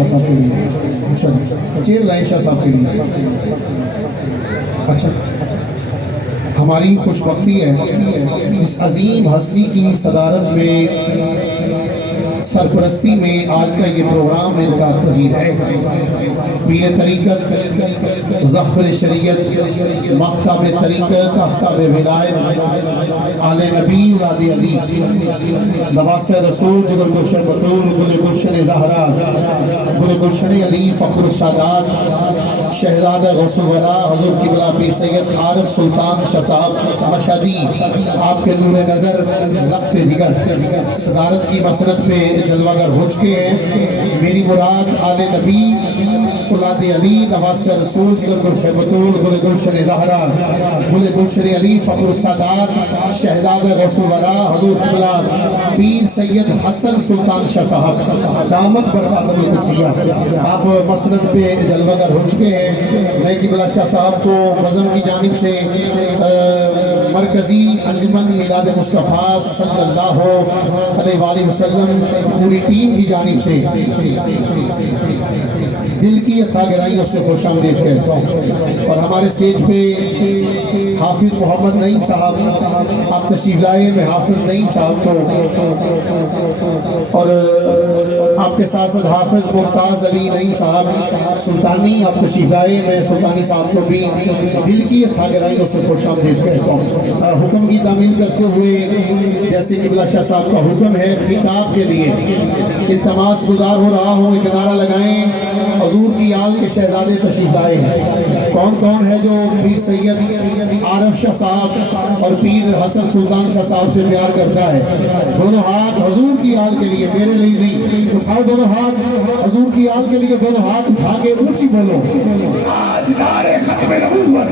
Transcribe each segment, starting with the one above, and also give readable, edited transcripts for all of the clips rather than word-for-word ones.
شاہ صاحب کے لیے چیئر لائیں شاہ صاحب کے لیے. اچھا ہماری خوش بختی ہے اس عظیم ہستی کی صدارت میں سرپرستی میں آج کا یہ پروگرام انعقاد پذیر ہے. پیر طریقت، ظفر شریعت، مافتاب طریقت، آفتاب ولایت، آل نبی اولاد علی، نواس رسول، گل گلشن بطول، گل گلشن زہرا، گل گلشن علی، فخر السادات، شہزادہ غوث الورا حضور قبلہ پیر سید عارف سلطان شاہ صاحب مشہدی، آپ کے نور نظر لخت جگر صدارت کی مسرت میں جلوہ گر ہو چکے ہیں. میری مراد آل نبی اولاد علی، نواس رسول، گل گلشن بطول، گل گلشن زہرا، گل گلشن علی، فخر السادات، شہزادہ غوث الورا حضور قبلہ پیر سید حسن سلطان شاہ صاحب دامت برکاتہ القدسیہ، آپ مسرت پہ جلوہ گر ہو چکے ہیں. میں قبلہ شاہ صاحب کو بزم کی جانب سے مرکزی انجمن میلاد مصطفیٰ صلی اللہ علیہ وآلہ وسلم پوری ٹیم کی جانب سے دل کی اتھا گرائیوں سے خوش آمدید کہتا ہوں. اور ہمارے اسٹیج پہ حافظ محمد نعیم صاحب آپ تشریف لائے. میں حافظ نعیم صاحب کو اور آپ کے ساتھ ساتھ حافظ ممتاز علی نعیم صاحب سلطانی آپ تشریف لائے. میں سلطانی صاحب کو بھی دل کی اتھا گرائیوں سے خوش آمدید کہتا ہوں. حکم کی تعمیل کرتے ہوئے جیسے قبلہ شاہ صاحب کا حکم ہے خطاب کے لیے التماس گزار ہو رہا ہوں ایک نعرہ لگائیں. حضور کی آل کے شہزادے تشریف لائے ہیں. کون کون ہے جو پیر سید عارف شاہ صاحب اور پیر حسن سلطان شاہ صاحب سے پیار کرتا ہے؟ دونوں ہاتھ حضور کی آل کے لیے، میرے لیے نہیں. اٹھاؤ دونوں ہاتھ حضور کی آل کے لیے، دونوں ہاتھ اٹھا کے اونچی بولو. تاجدار ختم نبوت،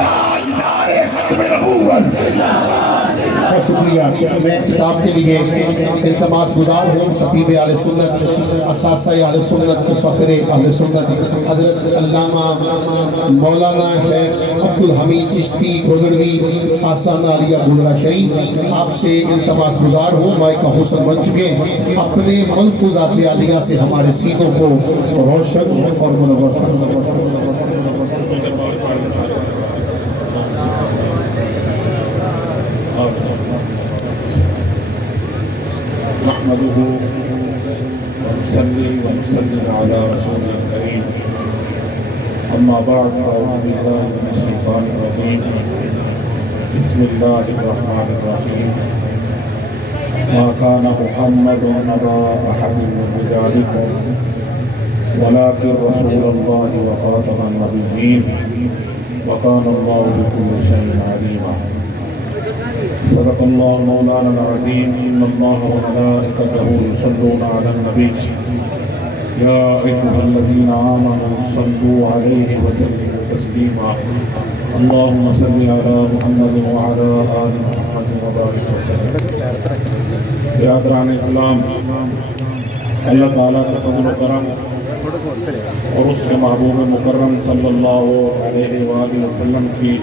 تاجدار ختم نبوت. بہت شکریہ. میں خطاب کے لیے التماس گزار ہوں خطیب اہل سنت، اساتذہ اہل سنت، فخر اہل سنت حضرت علامہ مولانا شیخ عبدالحمید چشتی گودڑوی آستانہ عالیہ گودرا شریف، آپ سے التماس گزار ہوں. مائک کا حسن بن چکے اپنے ملفوظات عالیہ سے ہمارے سینوں کو روشن اور منور فرمائیں. نحمده ونصلي ونسلم على رسوله الكريم اما بعد فاعوذ بالله من الشيطان الرجيم بسم الله الرحمن الرحيم ما كان محمد أبا أحد من رجالكم ولكن رسول الله وخاتم النبيين وكان الله بكل شيء عليما. صدق الله مولانا العظيم. إن الله وملائكته يصلون على النبي يا أيها الذين آمنوا صلوا عليه وسلموا تسليما. اللهم صل على محمد وعلى آل محمد وبارك وسلم. برادران اسلام، اللہ تعالیٰ کا فضل و کرم اور اس کے محبوب مکرم صلی اللہ علیہ وآلہ وسلم کی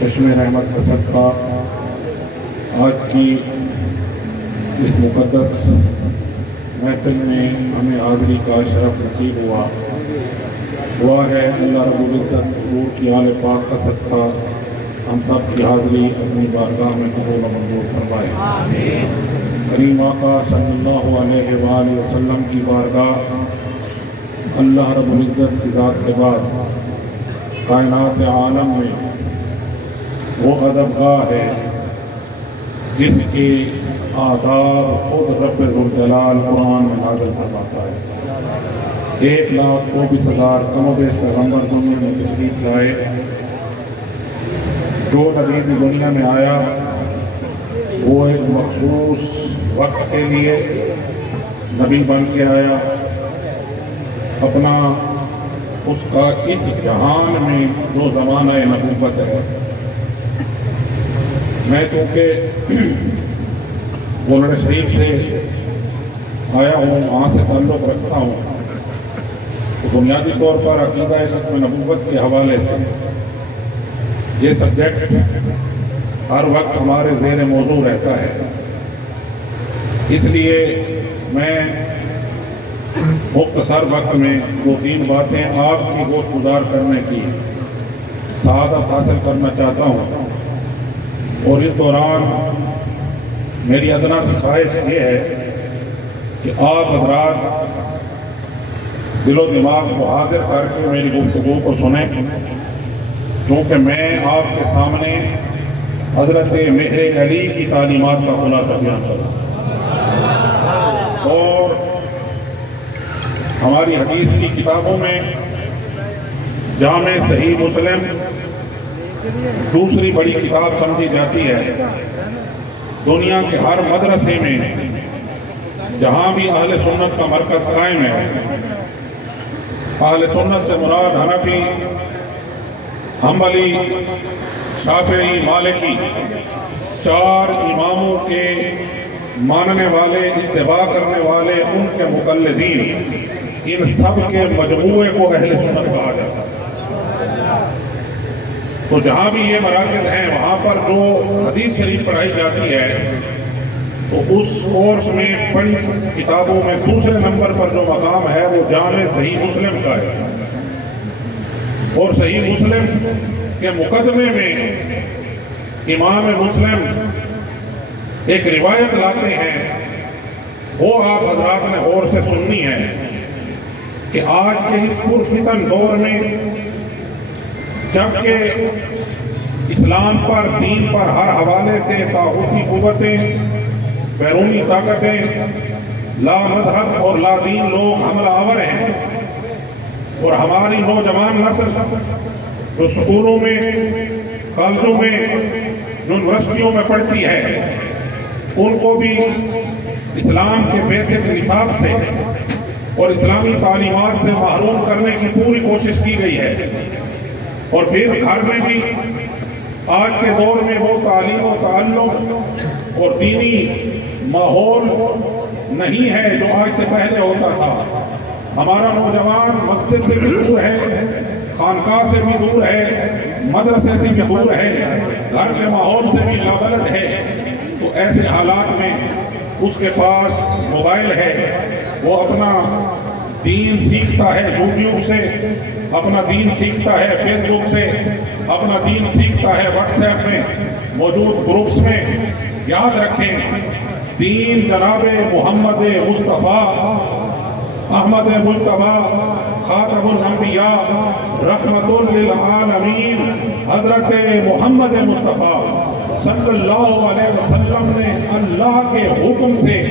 چشم رحمت کا صدقہ آج کی اس مقدس محفل میں ہمیں حاضری کا شرف نصیب ہوا ہے. اللہ رب العزت حضور کی آل پاک کا صدقہ ہم سب کی حاضری اپنی بارگاہ میں قبول و منظور فرمائے. کریم آقا صلی اللہ علیہ وآلہ وسلم کی بارگاہ اللہ رب العزت کی ذات کے بعد کائنات عالم میں وہ ادبگاہ ہے جس کے آداب خود رب ذوالجلال قرآن میں نازل فرماتا ہے. 1,24,000 کم و بیش پیغمبر دنیا میں تشریف لائے. جو نبی بھی دنیا میں آیا وہ ایک مخصوص وقت کے لیے نبی بن کے آیا. اپنا اس کا اس جہان میں جو زمانہ نبوت ہے، میں چونکہ گولڑ شریف سے آیا ہوں، وہاں سے تعلق رکھتا ہوں، تو بنیادی طور پر عقیدہ ختم نبوت کے حوالے سے یہ سبجیکٹ ہر وقت ہمارے ذہن موضوع رہتا ہے. اس لیے میں مختصر وقت میں 2-3 باتیں آپ کی گوش گزار کرنے کی سعادت حاصل کرنا چاہتا ہوں، اور اس دوران میری ادنا سی خواہش یہ ہے کہ آپ حضرات دل و دماغ کو حاضر کر کے میری گفتگو کو سنیں، کیونکہ میں آپ کے سامنے حضرت مہر علی کی تعلیمات کا خلاصہ بیان کروں، اور ہماری حدیث کی کتابوں میں جامع صحیح مسلم دوسری بڑی کتاب سمجھی جاتی ہے۔ دنیا کے ہر مدرسے میں جہاں بھی اہل سنت کا مرکز قائم ہے، اہل سنت سے مراد حنفی، حنبلی، شافعی، مالکی، 4 اماموں کے ماننے والے، اتباع کرنے والے، ان کے مقلدین، ان سب کے مجموعے کو اہل سنت کہا جاتا ہے۔ تو جہاں بھی یہ مراکز ہیں وہاں پر جو حدیث شریف پڑھائی جاتی ہے، تو اس کورس میں بڑی کتابوں میں دوسرے نمبر پر جو مقام ہے وہ جامع صحیح مسلم کا ہے، اور صحیح مسلم کے مقدمے میں امام مسلم ایک روایت لاتے ہیں، وہ آپ حضرات نے غور سے سننی ہے کہ آج کے اس پرفتن دور میں جبکہ اسلام پر، دین پر ہر حوالے سے طاغوتی قوتیں، بیرونی طاقتیں، لا مذہب اور لا دین لوگ حملہ آور ہیں، اور ہماری نوجوان نسل جو سکولوں میں، کالجوں میں، یونیورسٹیوں میں پڑھتی ہے، ان کو بھی اسلام کے بیسک نصاب سے اور اسلامی تعلیمات سے محروم کرنے کی پوری کوشش کی گئی ہے، اور پھر گھر میں بھی آج کے دور میں وہ تعلیم و تعلق اور دینی ماحول نہیں ہے جو آج سے پہلے ہوتا تھا۔ ہمارا نوجوان مسجد سے بھی دور ہے، خانقاہ سے بھی دور ہے، مدرسے سے بھی دور ہے، گھر کے ماحول سے بھی لابلد ہے۔ تو ایسے حالات میں اس کے پاس موبائل ہے، وہ اپنا دین سیکھتا ہے یوٹیوب سے، اپنا دین سیکھتا ہے فیس بک سے، اپنا دین سیکھتا ہے واٹس ایپ میں موجود گروپس میں۔ یاد رکھیں، دین جناب محمد مصطفیٰ احمد مجتبیٰ خاتم الانبیاء رحمت للعالمین حضرت محمد مصطفیٰ صلی اللہ علیہ وسلم نے اللہ کے حکم سے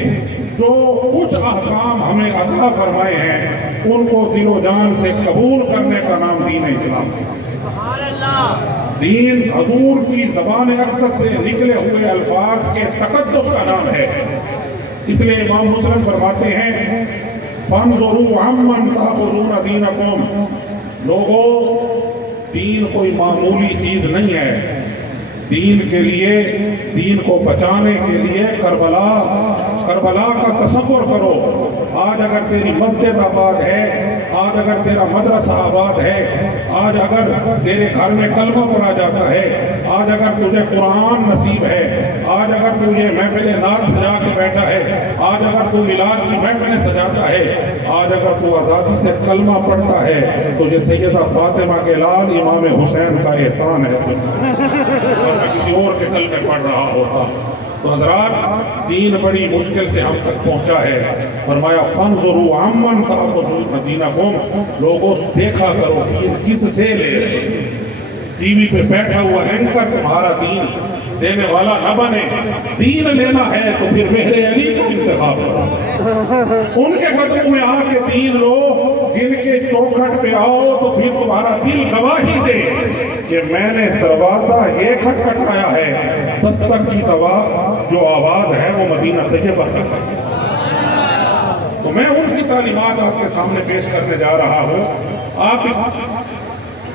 جو کچھ احکام ہمیں عطا فرمائے ہیں ان کو دل و جان سے قبول کرنے کا نام دین اسلام ہے۔ دین حضور کی زبان اقدس سے نکلے ہوئے الفاظ کے تقدس کا نام ہے۔ اس لیے امام مسلم فرماتے ہیں فانظروا عمن تأخذون دینکم، لوگوں دین کوئی معمولی چیز نہیں ہے، دین کے لیے، دین کو بچانے کے لیے کربلا کا تصور کرو۔ آج اگر تیری مسجد آباد ہے، آج اگر تیرا مدرسہ آباد ہے، آج اگر تیرے گھر میں کلمہ پڑھا جاتا ہے، آج اگر تجھے قرآن نصیب ہے، آج اگر تو یہ محفل نعت سجا کے بیٹھا ہے، آج اگر تو میلاد کی محفلیں سجاتا ہے، آج اگر تو آزادی سے کلمہ پڑھتا ہے، تو یہ سیدہ فاطمہ کے لال امام حسین کا احسان ہے، کسی اور کے کلمے پڑھ رہا ہوتا۔ تو حضرات دین بڑی مشکل سے ہم تک پہنچا ہے۔ فرمایا فانظروا عمن تأخذون دینکم، لوگوں دیکھا کرو دین کس سے لے رہے ہیں۔ ٹی وی پہ بیٹھا ہوا اینکر تمہارا دین دینے والا نہ بنے، دین لینا ہے تو پھر مہر علی کو انتخاب کرو، ان کے قدموں میں آ کے دین لو، جن کے چوکھٹ پہ آؤ تو پھر تمہارا دل گواہی دے کہ میں نے دروازہ یہ کھٹکھٹایا ہے، دستک کی دوا جو آواز ہے وہ مدینہ طیبہ کا ہے۔ تو میں ان کی تعلیمات آپ کے سامنے پیش کرنے جا رہا ہوں۔ آپ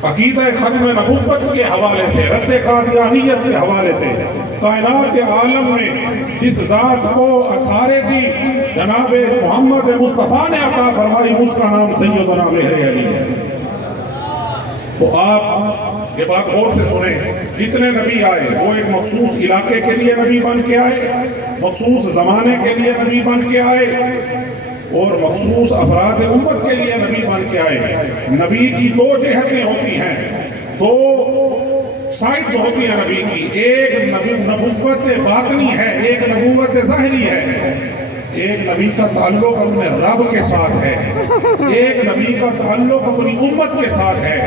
عقیدہ ختم نبوت کے حوالے سے، رد قادیانیت کے حوالے سے، کائنات کے عالم میں جس ذات کو اتھارٹی جناب محمد مصطفیٰ نے عطا فرمائی اس کا نام سیدنا مہر علی ہے۔ تو آپ یہ بات غور سے سنیں، جتنے نبی آئے وہ ایک مخصوص علاقے کے لیے نبی بن کے آئے، مخصوص زمانے کے لیے نبی بن کے آئے، اور مخصوص افراد امت کے لیے نبی بن کے آئے۔ نبی کی دو جہتیں ہوتی ہیں، دو سائٹس ہوتی ہیں نبی کی، ایک نبوت باطنی ہے، ایک نبوت ظاہری ہے۔ ایک نبی کا تعلق اپنے رب کے ساتھ ہے، ایک نبی کا تعلق اپنی امت کے ساتھ ہے۔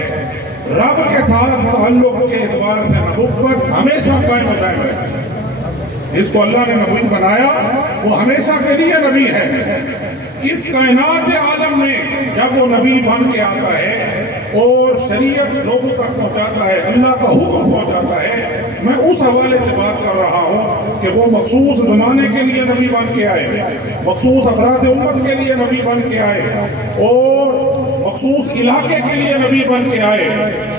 رب کے ساتھ تعلق کے اعتبار سے نبوت ہمیشہ قائم و دائم ہے۔ جس کو اللہ نے نبی بنایا وہ ہمیشہ کے لیے نبی ہے۔ اس کائنات عالم میں جب وہ نبی بن کے آتا ہے اور شریعت لوگوں تک پہنچاتا ہے، اللہ کا حکم پہنچاتا ہے، میں اس حوالے سے بات کر رہا ہوں کہ وہ مخصوص زمانے کے لیے نبی بن کے آئے، مخصوص افراد امت کے لیے نبی بن کے آئے، اور مخصوص علاقے کے لیے نبی بن کے آئے۔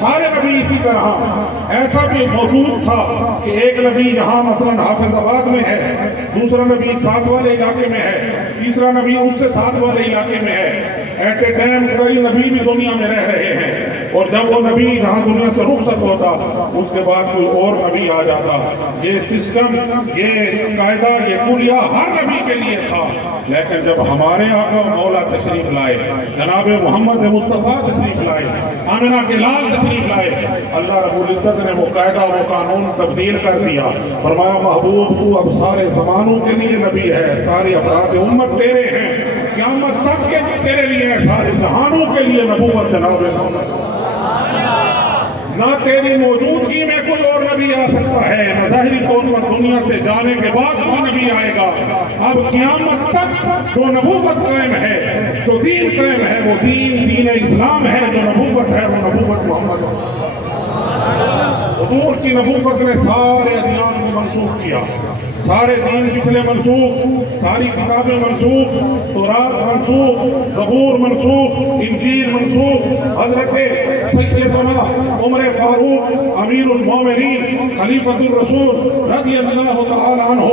سارے نبی اسی طرح، ایسا بھی موجود تھا کہ ایک نبی یہاں مثلا حافظ آباد میں ہے، دوسرا نبی ساتھ والے علاقے میں ہے، تیسرا نبی اس سے ساتھ والے علاقے میں ہے۔ ایٹ اے ٹائم کئی نبی بھی دنیا میں رہ رہے ہیں، اور جب وہ نبی یہاں دنیا سے رخصت ہوتا اس کے بعد کوئی اور نبی آ جاتا۔ یہ سسٹم، یہ قاعدہ، یہ کلیہ ہر نبی کے لیے تھا۔ لیکن جب ہمارے آقا مولا تشریف لائے، جناب محمد مصطفیٰ تشریف لائے، آمنہ کے لال تشریف لائے، اللہ رب العزت نے وہ قاعدہ، وہ قانون تبدیل کر دیا۔ فرمایا محبوب تو اب سارے زمانوں کے لیے نبی ہے، سارے افراد امت تیرے ہیں، قیامت تک کے تیرے لیے ہے، سارے جہانوں کے لیے نبوت جناب محمد۔ نہ تیری موجودگی میں کوئی اور نبی آ سکتا ہے، نہ ظاہری طور پر دنیا سے جانے کے بعد کوئی نبی آئے گا۔ اب قیامت تک جو نبوت قائم ہے، جو دین قائم ہے، وہ دین اسلام ہے، جو نبوت ہے وہ نبوت محمد۔ حضور کی نبوت نے سارے ادیان کو منسوخ کیا، سارے دین پچھلے منسوخ، ساری کتابیں منسوخ، تورات منسوخ، زبور منسوخ، انجیل منسوخ۔ حضرت سیدنا عمر فاروق امیر المومنین خلیفۃ الرسول رضی اللہ تعالی عنہ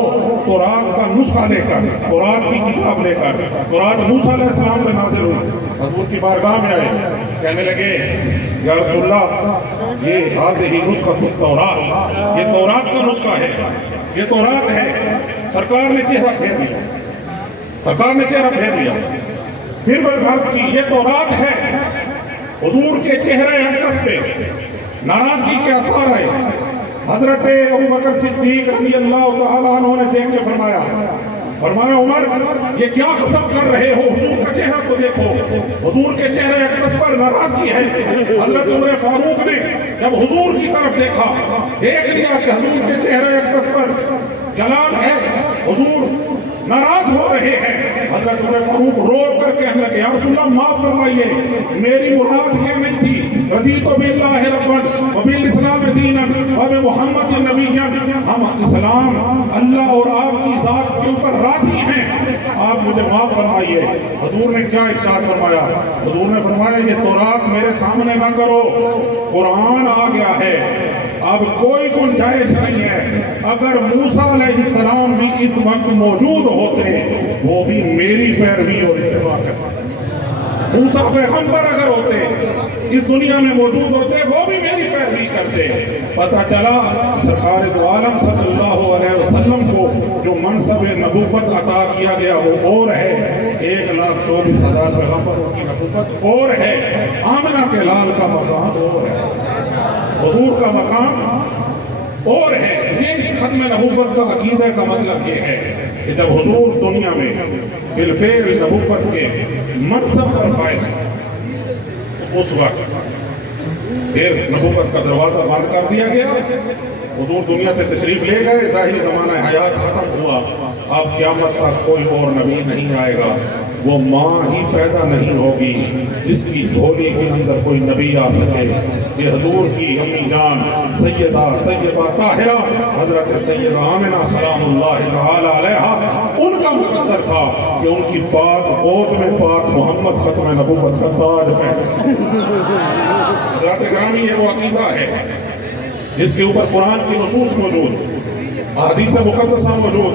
تورات کا نسخہ لے کر، تورات کی کتاب لے کر، تورات موسیٰ علیہ السلام پہ نازل ہوئی، حضور کی بارگاہ میں آئے، کہنے لگے یا رسول اللہ یہ ہذہ نسخۃ التوراۃ، یہ تورات کا نسخہ ہے، یہ تورات ہے۔ سرکار نے چہرہ پھیر دیا، سرکار نے چہرہ پھیر دیا، پھر عرض کی یہ تورات ہے۔ حضور کے چہرے اقدس پہ ناراضگی کے آثار آئے۔ حضرت ابوبکر صدیق رضی اللہ تعالیٰ عنہ نے دیکھ کے فرمایا عمر یہ کیا قسم کر رہے ہو، حضور کا چہرہ تو دیکھو، حضور کے چہرے اقدس پر ناراضگی ہے۔ حضرت عمر فاروق نے جب حضور کی طرف دیکھا، دیکھ لیا کہ حضور کے چہرے اقدس پر جلال ہے، حضور ناراض ہو رہے ہیں۔ حضرت عمر فاروق رو کر کہنے لگے یا رسول اللہ معاف فرمائیے، میری مراد یہ نہیں تھی، رضیت باللہ ربا وبالاسلام دینا وبمحمد نبیا، ہم اسلام اللہ اور آپ کی ذات کے اوپر راضی ہیں، آپ مجھے معاف فرمائیے۔ حضور نے کیا ارشاد فرمایا؟ حضور نے فرمایا یہ تورات میرے سامنے نہ کرو، قرآن آ گیا ہے، اب کوئی گنجائش نہیں ہے۔ اگر موسیٰ علیہ السلام بھی اس وقت موجود ہوتے وہ بھی میری پیروی اور اتباع کرتے، موسیٰ پیغمبر اگر ہوتے اس دنیا میں موجود ہوتے وہ بھی میری پیروی کرتے۔ پتہ چلا سرکار دو عالم صلی اللہ علیہ وسلم کو جو منصب نبوت عطا کیا گیا وہ اور ہے، 1,24,000 پیغمبروں کی نبوت اور ہے، آمنہ کے لال کا مقام اور ہے، حضور کا مقام اور ہے۔ یہ ختم نبوت کا عقیدہ کا مطلب یہ ہے کہ جب حضور دنیا میں بالفعل نبوت کے منصب پر فائز اس وقت پھر نبوت کا دروازہ بند کر دیا گیا، حضور دنیا سے تشریف لے گئے، ظاہری زمانہ حیات ختم ہوا، اب قیامت تک کوئی اور نبی نہیں آئے گا۔ وہ ماں ہی پیدا نہیں ہوگی جس کی جھولی کے اندر کوئی نبی آ سکے۔ یہ حضور کی امی جان سیدہ طیبہ طاہرہ حضرت سیدہ آمنہ سلام اللہ تعالی علیہا، ان کا مقدر تھا کہ ان کی پاک گود میں پاک محمد ختم نبوت کا تاج پہنے۔ حضرات گرامی یہ وہ عقیدہ ہے جس کے اوپر قرآن کی نصوص موجود، احادیث مقدسہ موجود،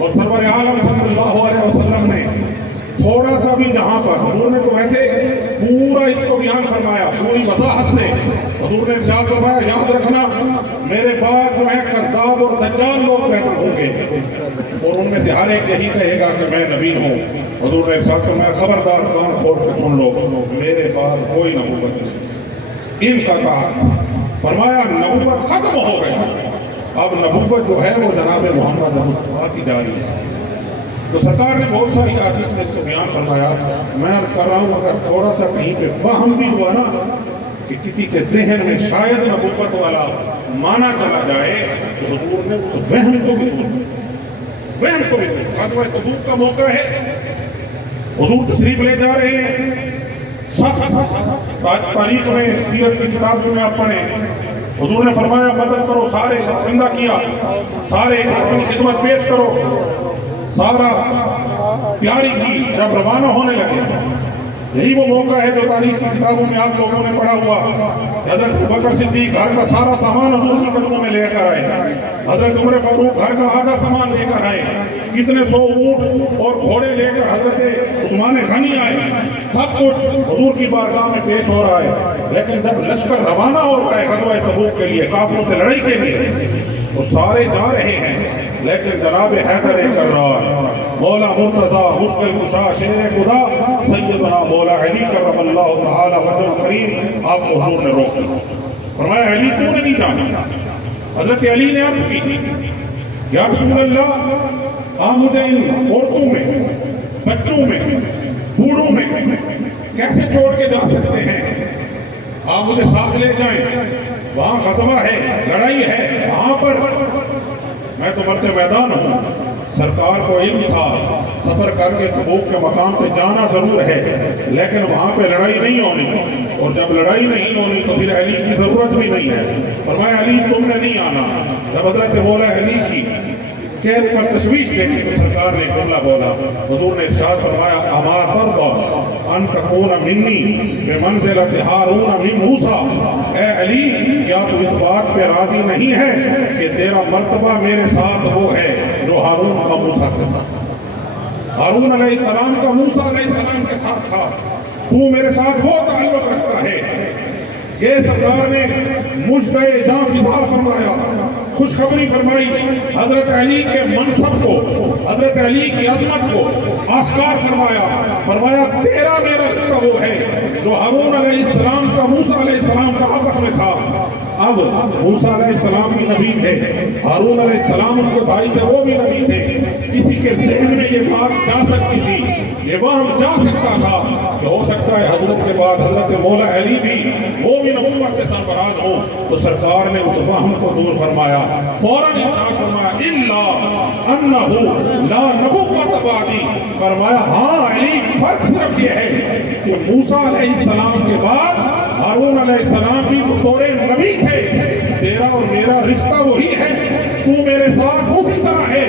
اور سرور عالم صلی اللہ علیہ وسلم نے تھوڑا سا بھی جہاں پر حضور نے تو ایسے پورا اس کو بیان فرمایا پوری وضاحت سے۔ حضور نے ارشاد فرمایا یاد رکھنا میرے بعد جو ہے کذاب اور دجال لوگ پیدا ہوں گے، اور ان میں سے ہر ایک یہی کہے گا کہ میں نبی ہوں. حضور نے ارشاد فرمایا خبردار کان کھول کے سن لو میرے بعد کوئی نبوت نہیں. ان کا فرمایا نبوت ختم ہو گئی. اب نبوت جو ہے وہ جناب محمد مصطفیٰ کی جاری ہے. تو سرکار نے بہت ساری حدیث میں اس کو بیان فرمایا. میں عرض کر رہا ہوں اگر تھوڑا سا کہیں پہ فہم بھی ہوا نا کہ کسی کے ذہن میں شاید نبوت والا مانا چلا جائے تو حضور نے اس وہم کو بھی غزوہ تبوک کا موقع ہے. حضور تشریف لے جا رہے ہیں. تاریخ میں سیرت کی کتابوں میں آپ پڑھیں حضور نے فرمایا مدد کرو, سارے زندہ کیا, سارے اپنی خدمت پیش کرو, سارا تیاری کی. جب روانہ ہونے لگے یہی وہ موقع ہے جو تاریخ کی کتابوں میں آپ لوگوں نے پڑھا ہوا. حضرت ابوبکر صدیق گھر کا سارا سامان حضور کے قدموں میں لے کر آئے. حضرت عمر فاروق گھر کا آدھا سامان لے کر آئے. کتنے سو اونٹ اور گھوڑے لے کر حضرت عثمان غنی آئے. سب کچھ حضور کی بارگاہ میں پیش ہو رہا ہے. لیکن جب لشکر روانہ ہو رہا ہے غزوہ تبوک کے لیے, کافروں سے لڑائی کے لیے, وہ سارے جا رہے ہیں لیکن جناب حیدر کر رہا ہے. مولا مرتضیٰ مشکل کشا شیر خدا سیدنا مولا علی کرم اللہ تعالی وجہ کریم آپ کو حضور نے روک دیا. فرمایا علی کیوں نہیں جانا؟ حضرت علی نے عرض کی یا رسول اللہ آپ مجھے ان عورتوں میں, بچوں میں, بوڑھوں میں کیسے چھوڑ کے جا سکتے ہیں؟ آپ مجھے ساتھ لے جائیں. وہاں غزوہ ہے, لڑائی ہے, وہاں پر میں تو مرد میدان ہوں. سرکار کو علم تھا سفر کر کے تبوک کے مقام پہ جانا ضرور ہے لیکن وہاں پہ لڑائی نہیں ہونی, اور جب لڑائی نہیں ہونی تو پھر علی کی ضرورت بھی نہیں ہے. فرمایا علی تم نے نہیں آنا. جب حضرت مولا علی کی چہرے پر تشویش دیکھی تو سرکار نے جملہ بولا. حضور نے ارشاد فرمایا اما ترضى ان تكون منی بمنزلۃ ہارون من موسیٰ. اے علی کیا تو اس بات پہ راضی نہیں ہے کہ تیرا مرتبہ میرے ساتھ وہ ہے جو ہارون کا موسیٰ کے ساتھ. ہارون علیہ السلام کا موسیٰ علیہ السلام کے ساتھ تھا, تو میرے ساتھ وہ تعلق رکھتا ہے. یہ سرکار نے مجھ پہ جاں فضا فرمایا, خوشخبری فرمائی. حضرت علی کے منصب کو, حضرت علی کی عظمت کو آشکار فرمایا. فرمایا تیرا میرا رشتہ وہ ہے جو ہارون علیہ السلام کا موسیٰ علیہ السلام کا آپس میں تھا. اب موسیٰ علیہ السلام بھی نبی تھے, ہارون علیہ السلام ان کے بھائی تھے, وہ بھی نبی تھے. کسی کے ذہن میں یہ بات جا سکتی تھی, یہ وہم جا سکتا تھا کہ ہو سکتا ہے حضرت کے بعد حضرت مولا علی بھی وہ بھی نبوت سے سرفراز ہو. تو سرکار نے اس وہم کو دور فرمایا. فوراً ارشاد فرمایا الا انہ لا نبوت بعدی. فرمایا ہاں علی فرق صرف یہ ہے کہ موسیٰ علیہ السلام کے بعد ہارون علیہ السلام بھی بطور نبی تھے. تیرا اور میرا رشتہ وہی ہے, تو میرے ساتھ اسی طرح ہے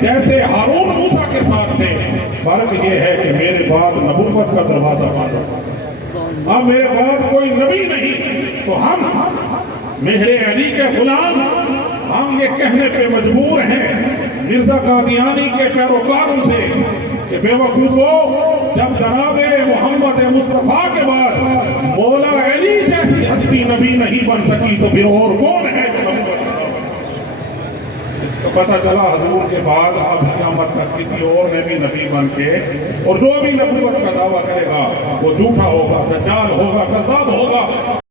جیسے ہارون موسیٰ کے ساتھ تھے. فرق یہ ہے کہ میرے بعد نبوت کا دروازہ بند, اب میرے بعد کوئی نبی نہیں. تو ہم مہر علی کے غلام, ہم یہ کہنے پہ مجبور ہیں مرزا قادیانی کے پیروکاروں سے کہ بے وقوفو, جب جناب محمد مصطفیٰ کے بعد مولا علی جیسی ہستی نبی نہیں بن سکی تو پھر اور کون ہے؟ اس کا پتہ چلا حضور کے بعد اب قیامت تک کسی اور نے بھی نبی بن کے, اور جو بھی نبوت کا دعویٰ کرے گا وہ جھوٹا ہوگا, دجال ہوگا, کذاب ہوگا.